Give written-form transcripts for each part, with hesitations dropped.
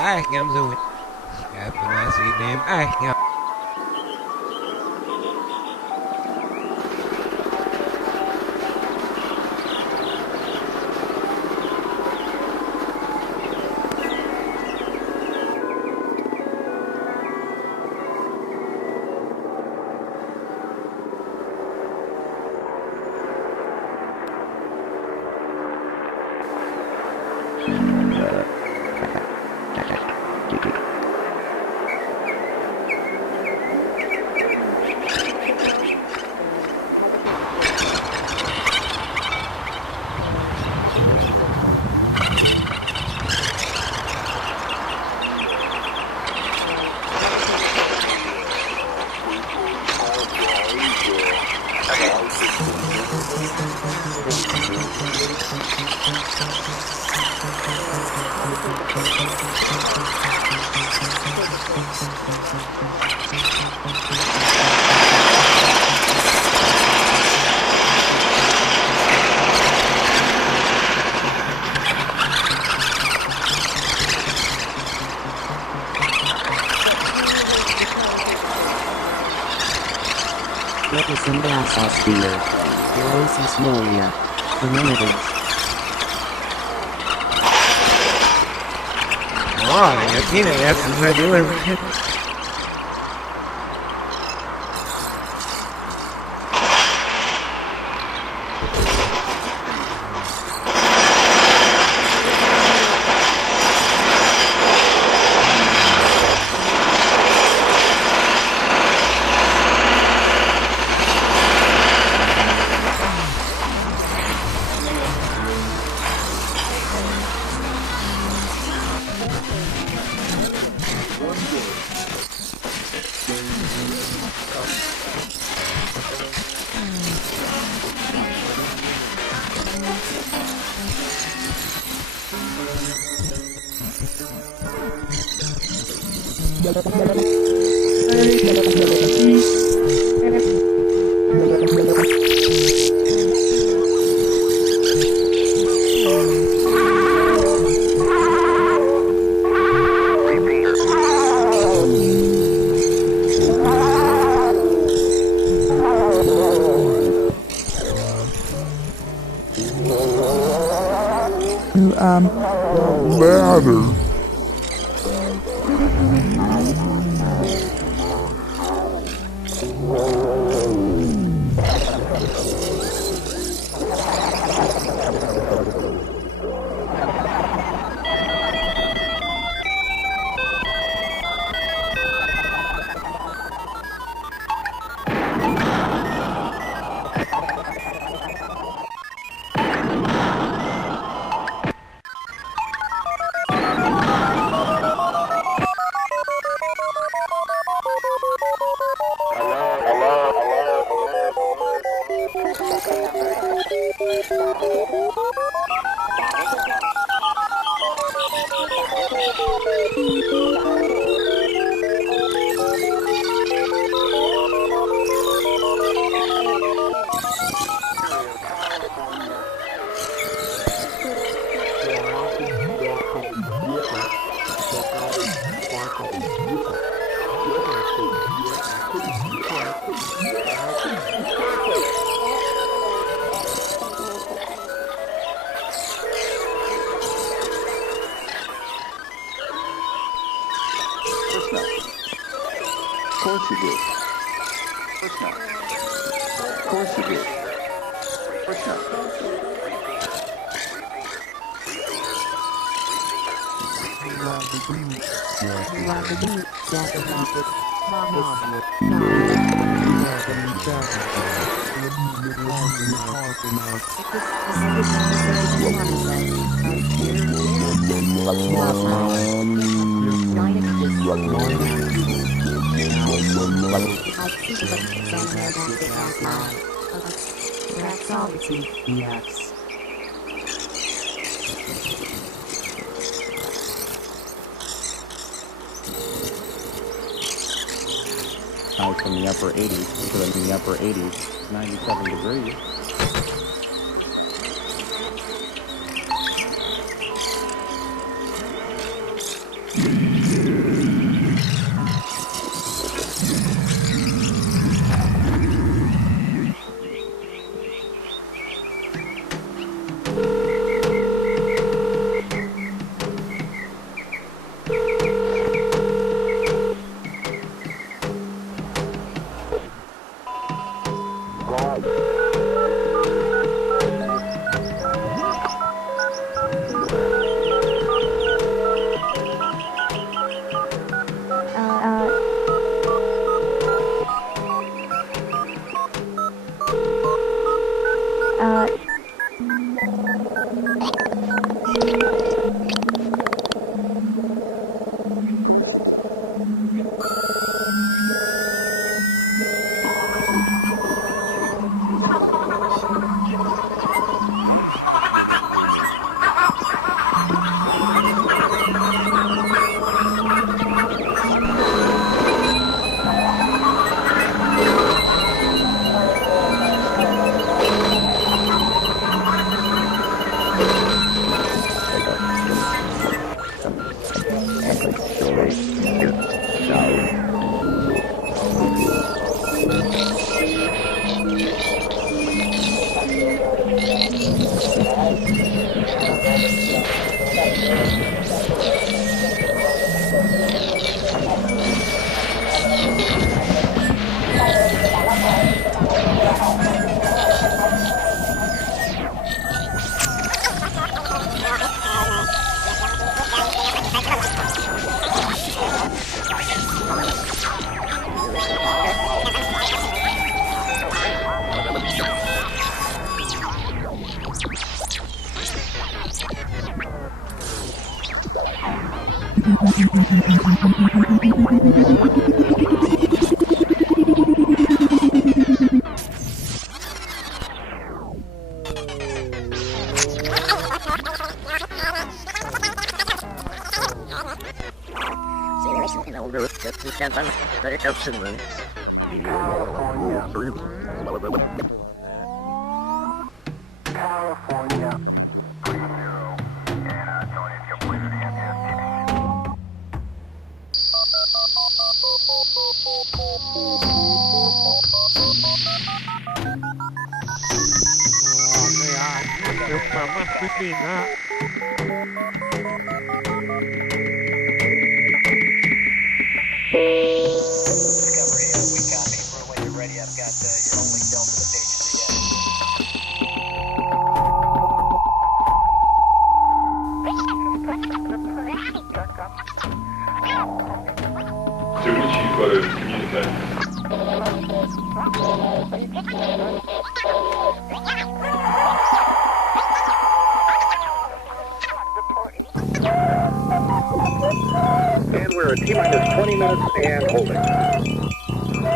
Ai ngắm rồi. Apa si nem ai ngắm. Jefferson Basosphere, Erosis Moria, Primitives. Oh, tiene ya se salió el... matter. Of course you did. Of course not. Of course you did. Of course not. Yes. Out from the upper 80s to the upper 80s, 97 degrees. To which you've got to communicate. And we're at T-minus 20 minutes and holding.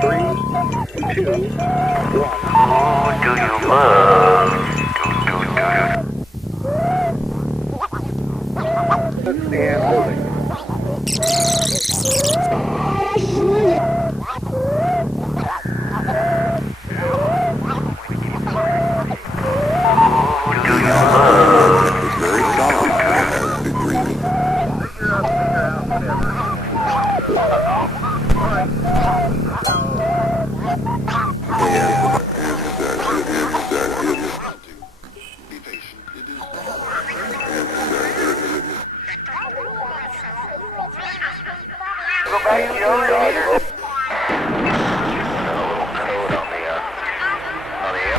3, 2, 1. Oh, do you love? And holding. Oh, do you love? It's very solemn. Has been dreaming. Be patient. It is Go back to your later. A little code on the M card there.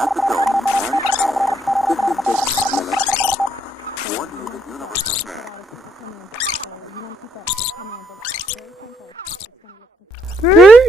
at the dome and power. 56 minutes. Coordinated universe command. Hey!